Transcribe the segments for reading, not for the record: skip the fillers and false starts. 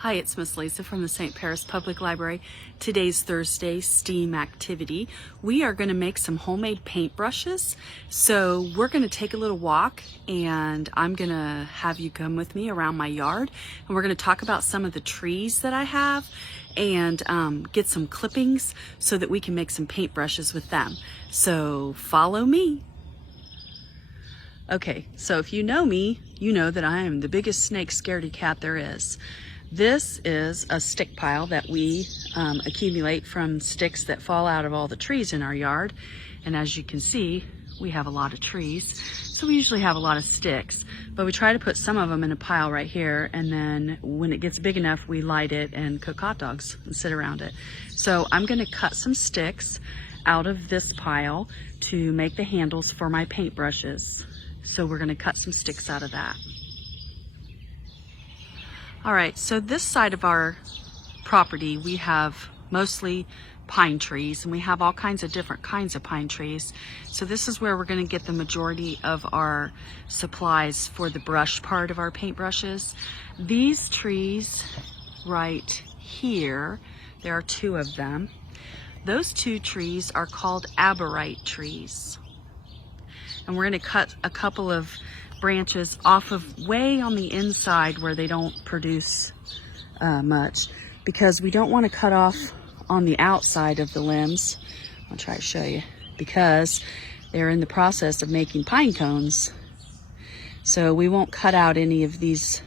Hi, it's Miss Lisa from the St. Paris Public Library. Today's Thursday STEAM activity. We are going to make some homemade paintbrushes. So we're going to take a little walk and I'm going to have you come with me around my yard and we're going to talk about some of the trees that I have and get some clippings so that we can make some paintbrushes with them. So follow me. Okay, so if you know me, you know that I am the biggest snake scaredy cat there is. This is a stick pile that we accumulate from sticks that fall out of all the trees in our yard. And as you can see, we have a lot of trees. So we usually have a lot of sticks, but we try to put some of them in a pile right here. And then when it gets big enough, we light it and cook hot dogs and sit around it. So I'm gonna cut some sticks out of this pile to make the handles for my paintbrushes. So we're gonna cut some sticks out of that. All right, so this side of our property, we have mostly pine trees and we have all kinds of different kinds of pine trees. So this is where we're gonna get the majority of our supplies for the brush part of our paintbrushes. These trees right here, there are two of them. Those two trees are called aberrite trees. And we're gonna cut a couple of branches off of way on the inside where they don't produce much, because we don't want to cut off on the outside of the limbs. I'll try to show you, because they're in the process of making pine cones. So we won't cut out any of these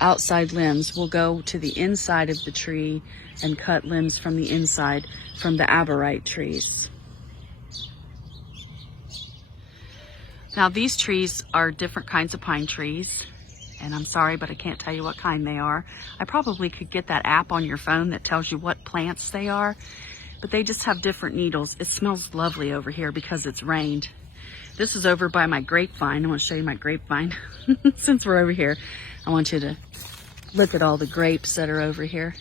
outside limbs. We'll go to the inside of the tree and cut limbs from the inside from the aberrite trees. Now these trees are different kinds of pine trees, and I'm sorry, but I can't tell you what kind they are. I probably could get that app on your phone that tells you what plants they are, but they just have different needles. It smells lovely over here because it's rained. This is over by my grapevine. I want to show you my grapevine. Since we're over here, I want you to look at all the grapes that are over here.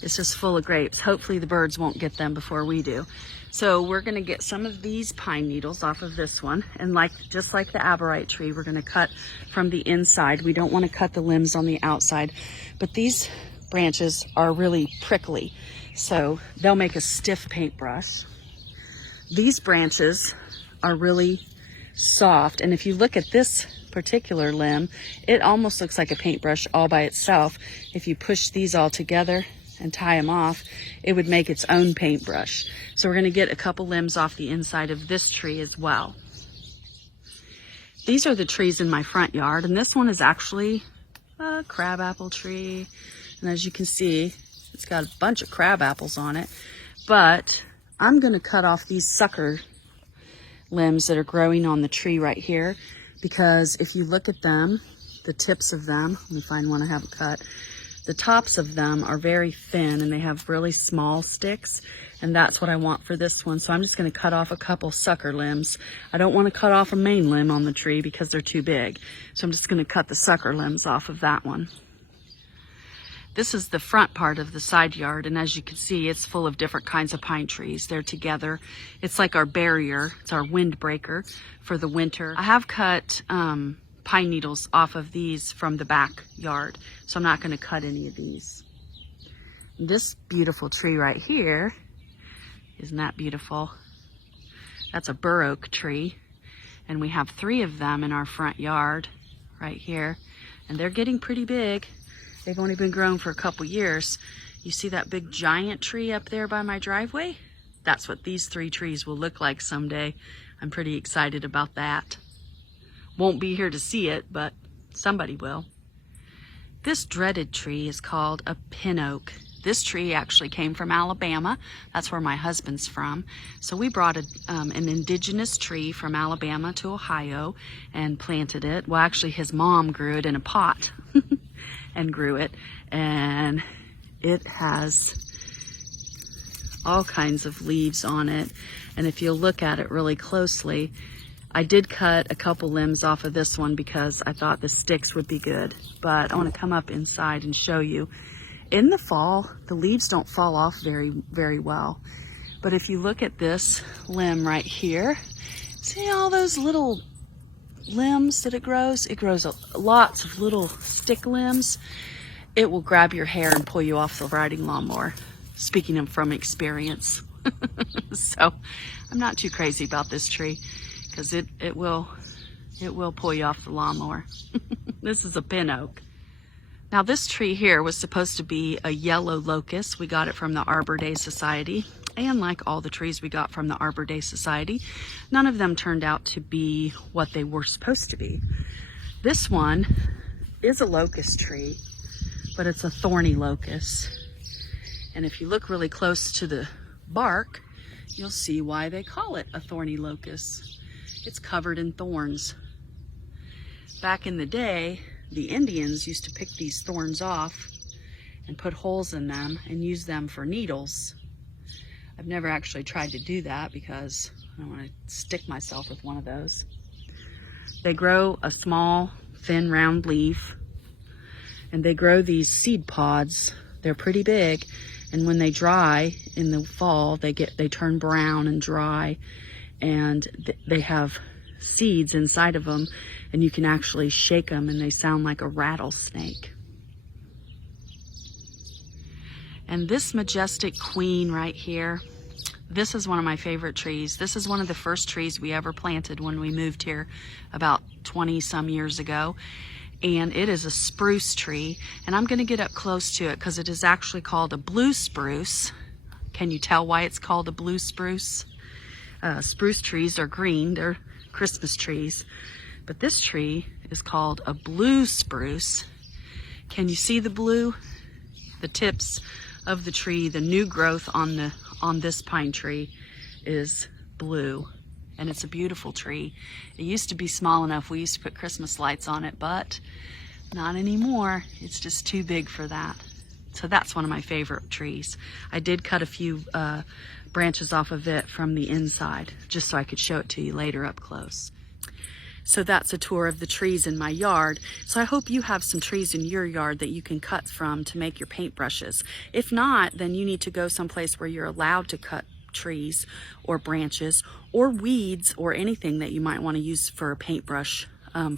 It's just full of grapes. Hopefully the birds won't get them before we do. So we're gonna get some of these pine needles off of this one, and just like the aberrite tree, we're gonna cut from the inside. We don't wanna cut the limbs on the outside, but these branches are really prickly, so they'll make a stiff paintbrush. These branches are really soft, and if you look at this particular limb, it almost looks like a paintbrush all by itself. If you push these all together and tie them off, it would make its own paintbrush. So we're gonna get a couple limbs off the inside of this tree as well. These are the trees in my front yard, and this one is actually a crabapple tree. And as you can see, it's got a bunch of crab apples on it, but I'm gonna cut off these sucker limbs that are growing on the tree right here, because if you look at them, the tips of them, let me find one I haven't cut, the tops of them are very thin and they have really small sticks, and that's what I want for this one. So I'm just gonna cut off a couple sucker limbs. I don't wanna cut off a main limb on the tree because they're too big. So I'm just gonna cut the sucker limbs off of that one. This is the front part of the side yard, and as you can see, it's full of different kinds of pine trees. They're together. It's like our barrier, it's our windbreaker for the winter. I have cut pine needles off of these from the backyard, so I'm not going to cut any of these. This beautiful tree right here, isn't that beautiful? That's a bur oak tree, and we have 3 of them in our front yard right here, and they're getting pretty big. They've only been grown for a couple years. You see that big giant tree up there by my driveway? That's what these 3 trees will look like someday. I'm pretty excited about that. Won't be here to see it, but somebody will. This dreaded tree is called a pin oak. This tree actually came from Alabama. That's where my husband's from. So we brought an indigenous tree from Alabama to Ohio and planted it. Well, actually his mom grew it in a pot and grew it. And it has all kinds of leaves on it. And if you look at it really closely, I did cut a couple limbs off of this one because I thought the sticks would be good, but I want to come up inside and show you. In the fall, the leaves don't fall off very well. But if you look at this limb right here, see all those little limbs that it grows? It grows lots of little stick limbs. it will grab your hair and pull you off the riding lawnmower. Speaking of from experience. So I'm not too crazy about this tree because it will pull you off the lawnmower. This is a pin oak. Now this tree here was supposed to be a yellow locust. We got it from the Arbor Day Society. And like all the trees we got from the Arbor Day Society, none of them turned out to be what they were supposed to be. This one is a locust tree, but it's a thorny locust. And if you look really close to the bark, you'll see why they call it a thorny locust. It's covered in thorns. Back in the day, the Indians used to pick these thorns off and put holes in them and use them for needles. I've never actually tried to do that because I don't want to stick myself with one of those. They grow a small, thin, round leaf, and they grow these seed pods. They're pretty big, and when they dry in the fall, they turn brown and dry, and they have seeds inside of them, and you can actually shake them, and they sound like a rattlesnake. And this majestic queen right here, this is one of my favorite trees. This is one of the first trees we ever planted when we moved here about 20 some years ago. And it is a spruce tree. And I'm gonna get up close to it because it is actually called a blue spruce. Can you tell why it's called a blue spruce? Spruce trees are green, they're Christmas trees. But this tree is called a blue spruce. Can you see the blue? The tips of the tree, the new growth on this pine tree is blue, and it's a beautiful tree. It used to be small enough we used to put Christmas lights on it, but not anymore. It's just too big for that. So that's one of my favorite trees. I did cut a few branches off of it from the inside just so I could show it to you later up close. So that's a tour of the trees in my yard. So I hope you have some trees in your yard that you can cut from to make your paintbrushes. If not, then you need to go someplace where you're allowed to cut trees or branches or weeds or anything that you might want to use for a paintbrush,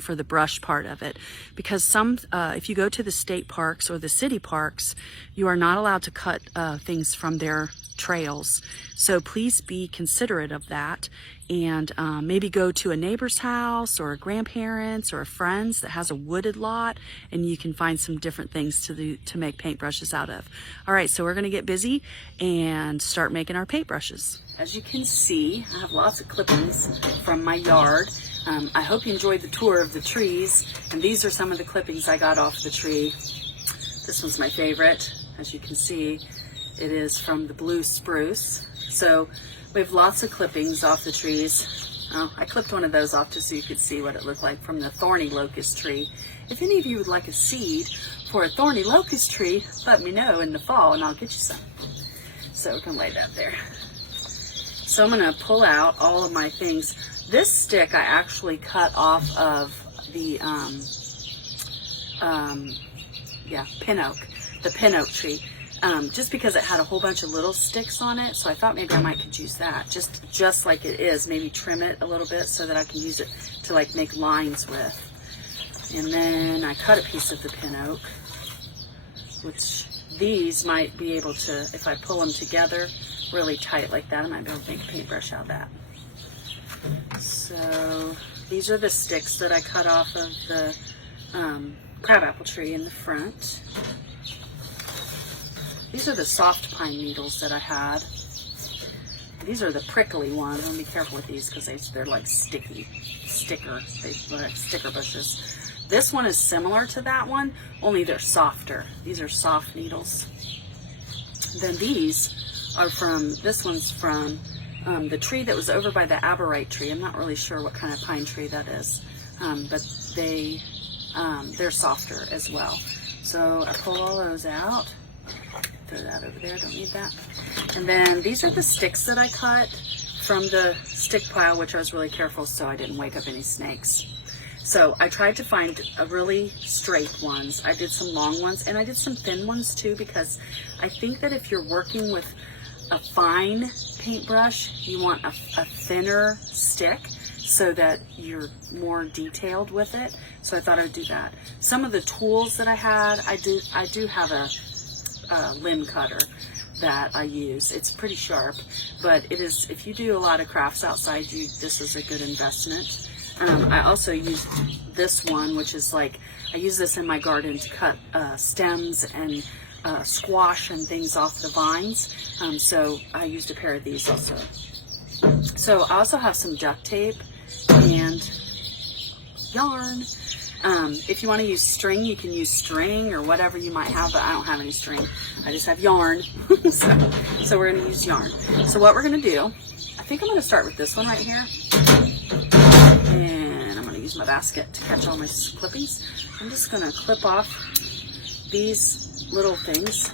for the brush part of it. Because if you go to the state parks or the city parks, you are not allowed to cut things from their trails. So please be considerate of that, and maybe go to a neighbor's house or a grandparent's or a friend's that has a wooded lot, and you can find some different things to make paintbrushes out of. All right, so we're gonna get busy and start making our paintbrushes. As you can see, I have lots of clippings from my yard. I hope you enjoyed the tour of the trees, and these are some of the clippings I got off the tree. This one's my favorite. As you can see, it is from the blue spruce. So we have lots of clippings off the trees. Oh, I clipped one of those off just so you could see what it looked like from the thorny locust tree. If any of you would like a seed for a thorny locust tree, let me know in the fall and I'll get you some. So we can lay that there. So I'm gonna pull out all of my things. This stick I actually cut off of the pin oak, the pin oak tree. Just because it had a whole bunch of little sticks on it, so I thought maybe I could use that, just like it is, maybe trim it a little bit so that I can use it to like make lines with. And then I cut a piece of the pin oak, which these might be able to, if I pull them together really tight like that, I might be able to make a paintbrush out of that. So these are the sticks that I cut off of the crabapple tree in the front. These are the soft pine needles that I had. These are the prickly ones. I'm gonna be careful with these because they're like sticker. They look like sticker bushes. This one is similar to that one, only they're softer. These are soft needles. Then these are this one's from the tree that was over by the aberrite tree. I'm not really sure what kind of pine tree that is, but they're softer as well. So I pulled all those out. Throw that over there, don't need that. And then these are the sticks that I cut from the stick pile, which I was really careful so I didn't wake up any snakes. So I tried to find a really straight ones. I did some long ones and I did some thin ones too, because I think that if you're working with a fine paintbrush, you want a thinner stick so that you're more detailed with it. So I thought I'd do that. Some of the tools that I had, I do have a limb cutter that I use. It's pretty sharp, but it is, if you do a lot of crafts outside, this is a good investment. I also use this one, which is like, I use this in my garden to cut stems and squash and things off the vines. So I used a pair of these also. So I also have some duct tape and yarn. If you want to use string, you can use string or whatever you might have, but I don't have any string. I just have yarn. so we're going to use yarn. So what we're going to do, I think I'm going to start with this one right here. And I'm going to use my basket to catch all my clippings. I'm just going to clip off these little things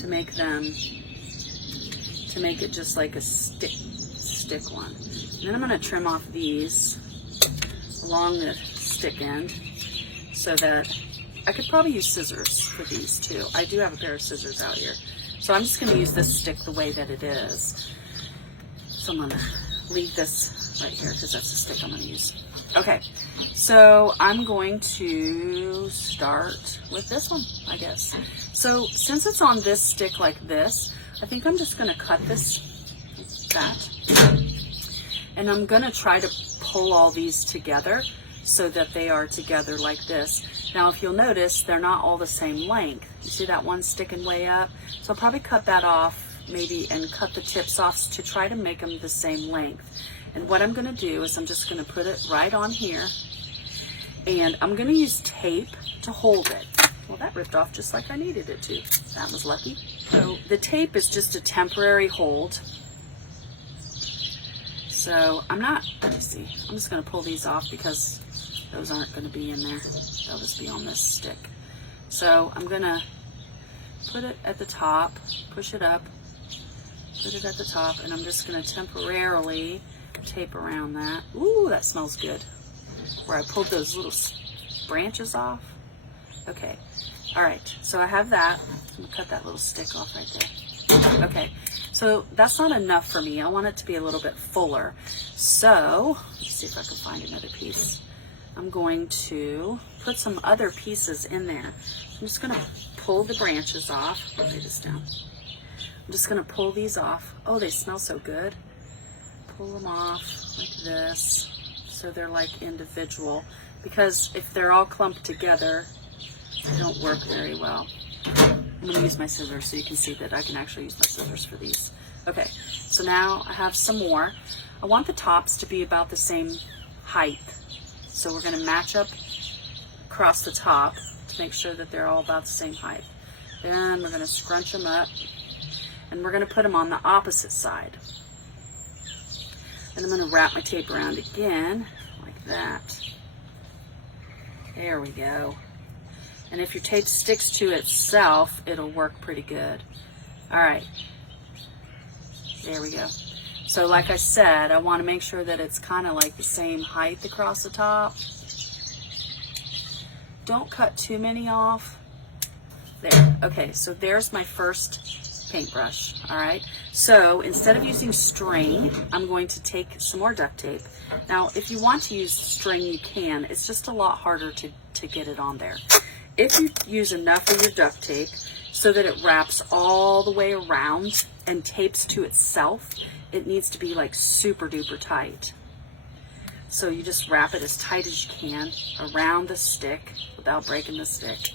to make it just like a stick one. And then I'm going to trim off these along the stick end so that I could probably use scissors for these too. I do have a pair of scissors out here. So I'm just going to use this stick the way that it is. So I'm going to leave this right here because that's the stick I'm going to use. Okay, so I'm going to start with this one, I guess. So since it's on this stick like this, I think I'm just going to cut this like that. And I'm going to try to pull all these together so that they are together like this. Now, if you'll notice, they're not all the same length. You see that one sticking way up? So I'll probably cut that off maybe and cut the tips off to try to make them the same length. And what I'm going to do is I'm just going to put it right on here. And I'm going to use tape to hold it. Well, that ripped off just like I needed it to. That was lucky. So the tape is just a temporary hold. So let me see. I'm just going to pull these off because those aren't going to be in there. They'll just be on this stick. So I'm going to put it at the top, push it up, put it at the top, and I'm just going to temporarily tape around that. Ooh, that smells good. Where I pulled those little branches off. Okay. All right. So I have that. I'm going to cut that little stick off right there. Okay. So that's not enough for me. I want it to be a little bit fuller. So let's see if I can find another piece. I'm going to put some other pieces in there. I'm just going to pull the branches off. I'll lay this down. I'm just going to pull these off. Oh, they smell so good. Pull them off like this so they're like individual, because if they're all clumped together, they don't work very well. I'm going to use my scissors so you can see that I can actually use my scissors for these. Okay, so now I have some more. I want the tops to be about the same height. So we're going to match up across the top to make sure that they're all about the same height. Then we're going to scrunch them up and we're going to put them on the opposite side. And I'm going to wrap my tape around again like that. There we go. And if your tape sticks to itself, it'll work pretty good. All right. There we go. So like I said, I want to make sure that it's kind of like the same height across the top. Don't cut too many off. There. Okay, so there's my first paintbrush. All right. So instead of using string, I'm going to take some more duct tape. Now, if you want to use string, you can. It's just a lot harder to get it on there. If you use enough of your duct tape so that it wraps all the way around and tapes to itself, it needs to be like super duper tight. So you just wrap it as tight as you can around the stick without breaking the stick.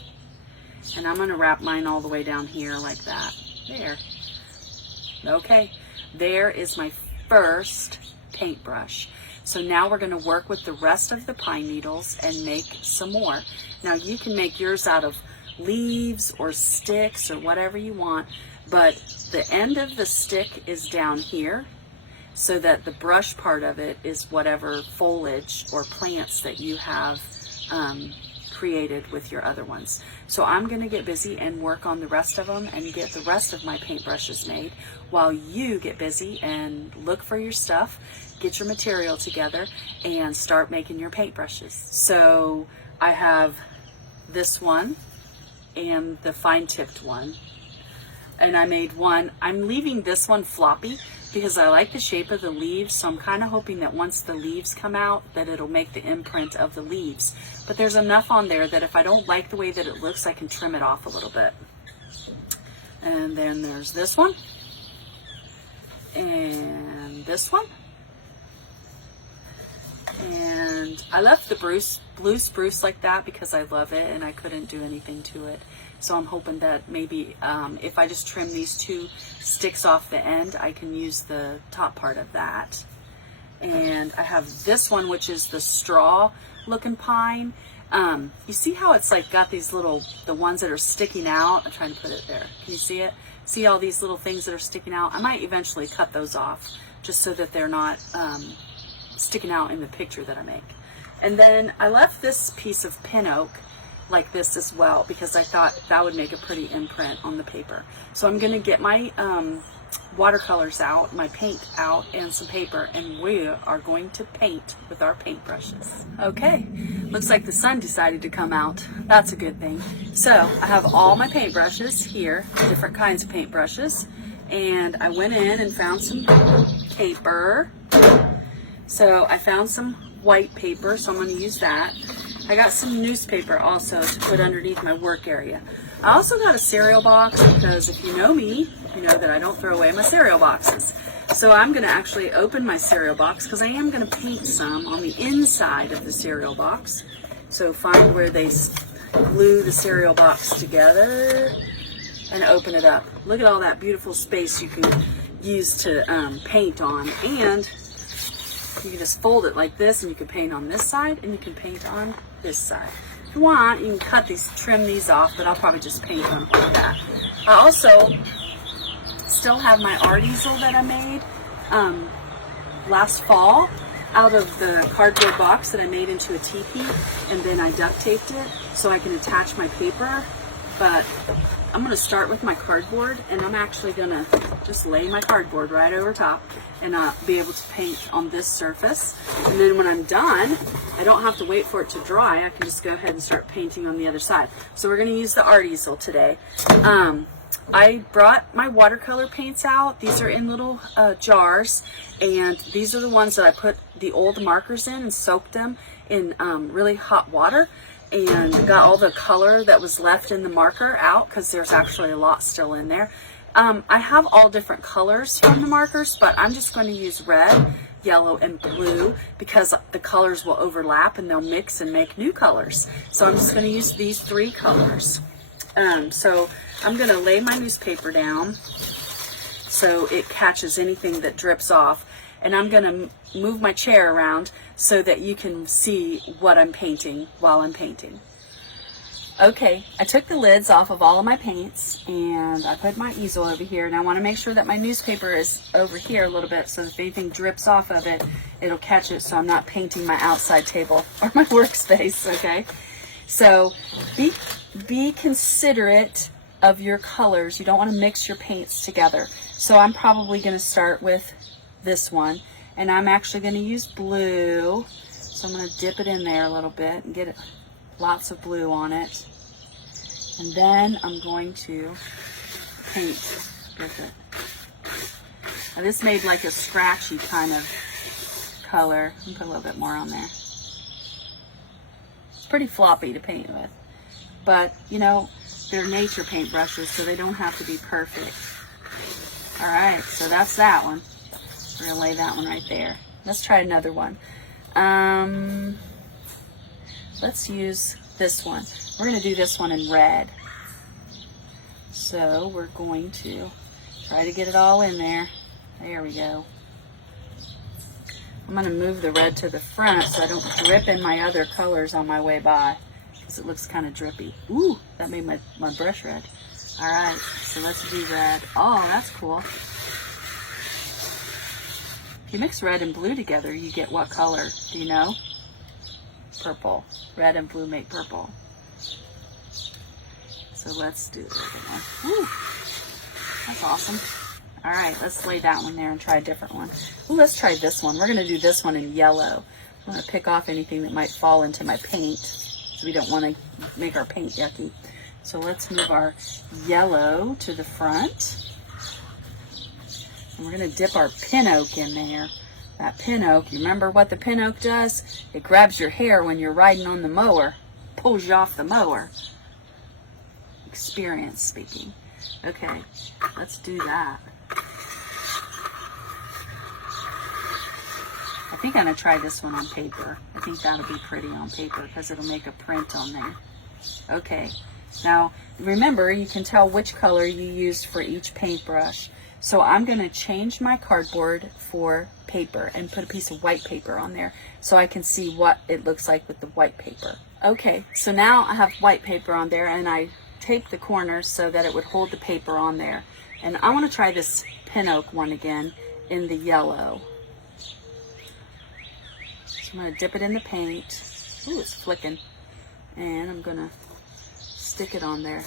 And I'm going to wrap mine all the way down here like that. There. Okay, there is my first paintbrush. So now we're going to work with the rest of the pine needles and make some more. Now you can make yours out of leaves or sticks or whatever you want, but the end of the stick is down here so that the brush part of it is whatever foliage or plants that you have created with your other ones. So I'm going to get busy and work on the rest of them and get the rest of my paintbrushes made while you get busy and look for your stuff, get your material together, and start making your paintbrushes. So I have this one and the fine tipped one. And I made one. I'm leaving this one floppy because I like the shape of the leaves, so I'm kind of hoping that once the leaves come out that it'll make the imprint of the leaves. But there's enough on there that if I don't like the way that it looks, I can trim it off a little bit. And then there's this one, and this one. And I left the blue spruce like that because I love it and I couldn't do anything to it. So I'm hoping that maybe if I just trim these two sticks off the end, I can use the top part of that. And I have this one, which is the straw looking pine. You see how it's like got these little, the ones that are sticking out? I'm trying to put it there. Can you see it? See all these little things that are sticking out? I might eventually cut those off just so that they're not sticking out in the picture that I make. And then I left this piece of pin oak like this as well because I thought that would make a pretty imprint on the paper. So I'm gonna get my watercolors out, my paint out, and some paper, and we are going to paint with our paintbrushes. Okay, looks like the sun decided to come out. That's a good thing. So I have all my paintbrushes here, different kinds of paintbrushes, and I went in and found some paper. So I found some white paper, so I'm going to use that. I got some newspaper also to put underneath my work area. I also got a cereal box because if you know me, you know that I don't throw away my cereal boxes. So I'm going to actually open my cereal box because I am going to paint some on the inside of the cereal box. So find where they glue the cereal box together and open it up. Look at all that beautiful space you can use to paint on, and you can just fold it like this and you can paint on this side and you can paint on this side. If you want, you can cut these, trim these off, but I'll probably just paint on that. I also still have my art easel that I made last fall out of the cardboard box that I made into a teepee, and then I duct taped it so I can attach my paper. But I'm going to start with my cardboard, and I'm actually going to just lay my cardboard right over top and be able to paint on this surface. And then when I'm done, I don't have to wait for it to dry. I can just go ahead and start painting on the other side. So we're going to use the art easel today. I brought my watercolor paints out. These are in little jars, and these are the ones that I put the old markers in and soaked them in really hot water, and got all the color that was left in the marker out because there's actually a lot still in there. I have all different colors from the markers, but I'm just going to use red, yellow, and blue because the colors will overlap and they'll mix and make new colors. So I'm just going to use these three colors. So I'm going to lay my newspaper down so it catches anything that drips off, and I'm going to move my chair around so that you can see what I'm painting while I'm painting. Okay, I took the lids off of all of my paints and I put my easel over here, and I want to make sure that my newspaper is over here a little bit so that if anything drips off of it, it'll catch it so I'm not painting my outside table or my workspace, okay? So be considerate of your colors. You don't want to mix your paints together. So I'm probably going to start with this one, and I'm actually going to use blue. So I'm going to dip it in there a little bit and get it, lots of blue on it. And then I'm going to paint with it. Now this made like a scratchy kind of color. I'll put a little bit more on there. It's pretty floppy to paint with, but you know, they're nature paint brushes, so they don't have to be perfect. All right, so that's that one. We're gonna lay that one right there. Let's try another one. Let's use this one. We're gonna do this one in red. So we're going to try to get it all in there. There we go. I'm gonna move the red to the front so I don't drip in my other colors on my way by, because it looks kind of drippy. Ooh, that made my brush red. All right, so let's do red. Oh, that's cool. If you mix red and blue together, you get what color? Do you know? Purple. Red and blue make purple. So let's do the other one. Ooh, that's awesome. All right, let's lay that one there and try a different one. Ooh, let's try this one. We're gonna do this one in yellow. I'm gonna pick off anything that might fall into my paint, so we don't wanna make our paint yucky. So let's move our yellow to the front. And we're going to dip our pin oak in there. That pin oak, you remember what the pin oak does? It grabs your hair when you're riding on the mower, pulls you off the mower. Experience speaking. Okay, let's do that. I think I'm going to try this one on paper. I think that'll be pretty on paper because it'll make a print on there. Okay, now remember, you can tell which color you used for each paintbrush. So I'm going to change my cardboard for paper and put a piece of white paper on there so I can see what it looks like with the white paper. Okay, so now I have white paper on there, and I taped the corners so that it would hold the paper on there. And I want to try this pin oak one again in the yellow. So I'm going to dip it in the paint. Ooh, it's flicking. And I'm going to stick it on there.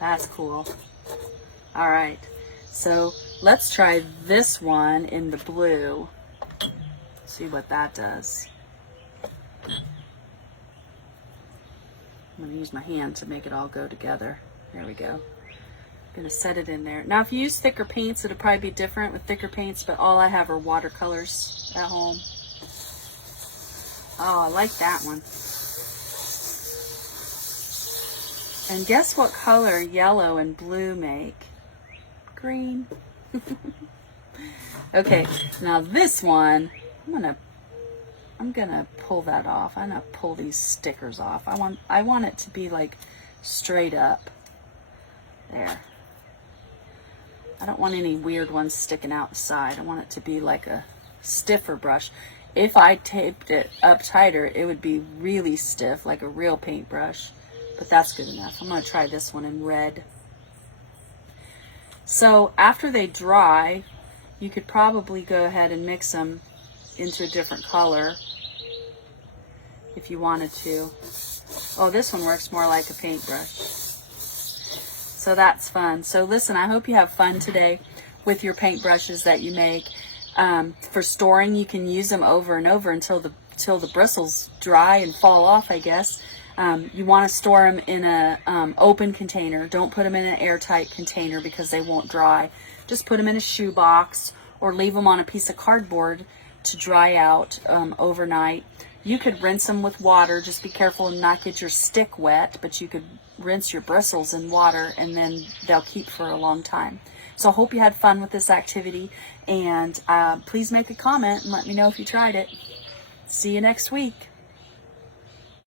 That's cool. All right, so let's try this one in the blue. See what that does. I'm going to use my hand to make it all go together. There we go. I'm going to set it in there. Now, if you use thicker paints, it'll probably be different with thicker paints, but all I have are watercolors at home. Oh, I like that one. And guess what color yellow and blue make? Green. Okay, now this one, I'm gonna pull that off. I'm gonna pull these stickers off. I want it to be like straight up. There. I don't want any weird ones sticking out the side. I want it to be like a stiffer brush. If I taped it up tighter, it would be really stiff, like a real paintbrush. But that's good enough. I'm going to try this one in red. So after they dry, you could probably go ahead and mix them into a different color if you wanted to. Oh, this one works more like a paintbrush. So that's fun. So listen, I hope you have fun today with your paintbrushes that you make. For storing, you can use them over and over until the bristles dry and fall off, I guess. You want to store them in a open container. Don't put them in an airtight container because they won't dry. Just put them in a shoebox or leave them on a piece of cardboard to dry out overnight. You could rinse them with water. Just be careful and not get your stick wet, but you could rinse your bristles in water and then they'll keep for a long time. So I hope you had fun with this activity, and please make a comment and let me know if you tried it. See you next week.